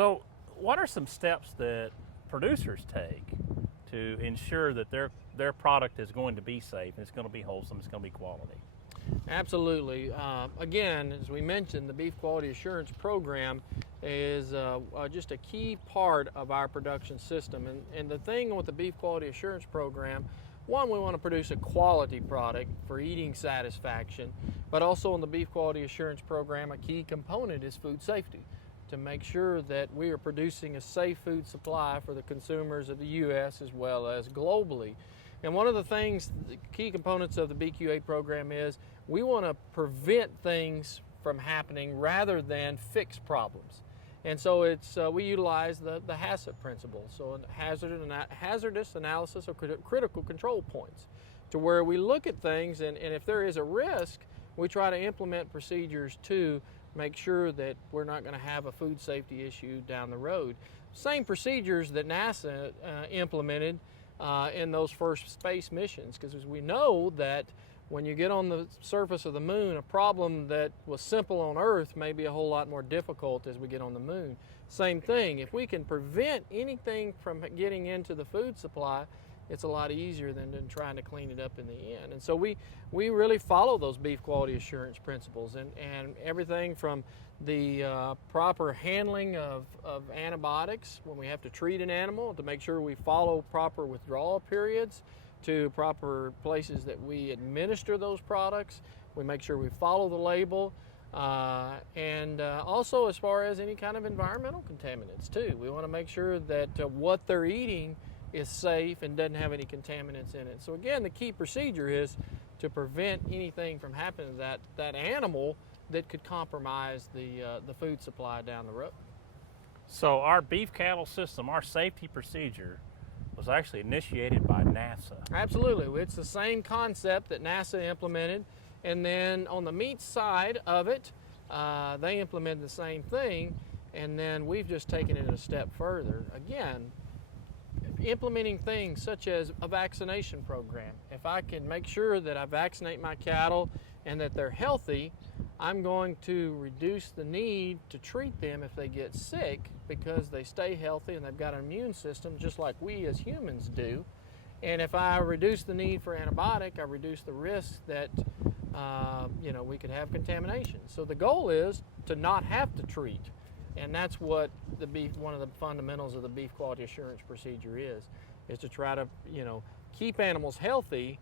So what are some steps that producers take to ensure that their product is going to be safe and it's going to be wholesome, it's going to be quality? Absolutely. Again, as we mentioned, the Beef Quality Assurance Program is just a key part of our production system. And the thing with the Beef Quality Assurance Program, one, we want to produce a quality product for eating satisfaction, but also in the Beef Quality Assurance Program, a key component is food safety, to make sure that we are producing a safe food supply for the consumers of the U.S. as well as globally. And one of the things, the key components of the BQA program is we want to prevent things from happening rather than fix problems. And so we utilize the HACCP principle, so hazardous analysis of critical control points, to where we look at things and if there is a risk, we try to implement procedures to make sure that we're not going to have a food safety issue down the road. Same procedures that NASA implemented in those first space missions, because as we know that when you get on the surface of the moon, a problem that was simple on Earth may be a whole lot more difficult as we get on the moon. Same thing, if we can prevent anything from getting into the food supply, it's a lot easier than trying to clean it up in the end. And so we really follow those beef quality assurance principles, and everything from the proper handling of antibiotics when we have to treat an animal, to make sure we follow proper withdrawal periods, to proper places that we administer those products. We make sure we follow the label, and also as far as any kind of environmental contaminants too. We want to make sure that what they're eating is safe and doesn't have any contaminants in it. So again, the key procedure is to prevent anything from happening to that animal that could compromise the food supply down the road. So our beef cattle system, our safety procedure, was actually initiated by NASA. Absolutely. It's the same concept that NASA implemented, and then on the meat side of it, they implemented the same thing, and then we've just taken it a step further. Again, implementing things such as a vaccination program. If I can make sure that I vaccinate my cattle and that they're healthy, I'm going to reduce the need to treat them if they get sick, because they stay healthy and they've got an immune system just like we as humans do. And if I reduce the need for antibiotic, I reduce the risk that we could have contamination. So the goal is to not have to treat. And that's what one of the fundamentals of the beef quality assurance procedure is to try to, keep animals healthy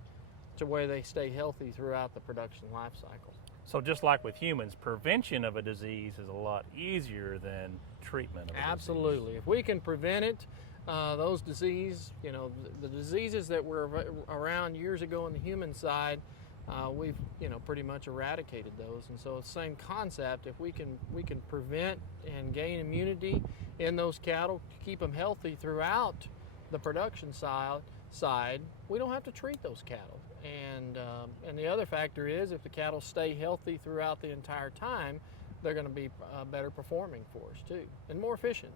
to where they stay healthy throughout the production life cycle. So just like with humans, prevention of a disease is a lot easier than treatment of a Absolutely. disease. If we can prevent it, those diseases, the diseases that were around years ago on the human side, we've pretty much eradicated those. And so it's the same concept. If we can prevent and gain immunity in those cattle to keep them healthy throughout the production side, we don't have to treat those cattle. And the other factor is, if the cattle stay healthy throughout the entire time, they're going to be better performing for us too, and more efficient.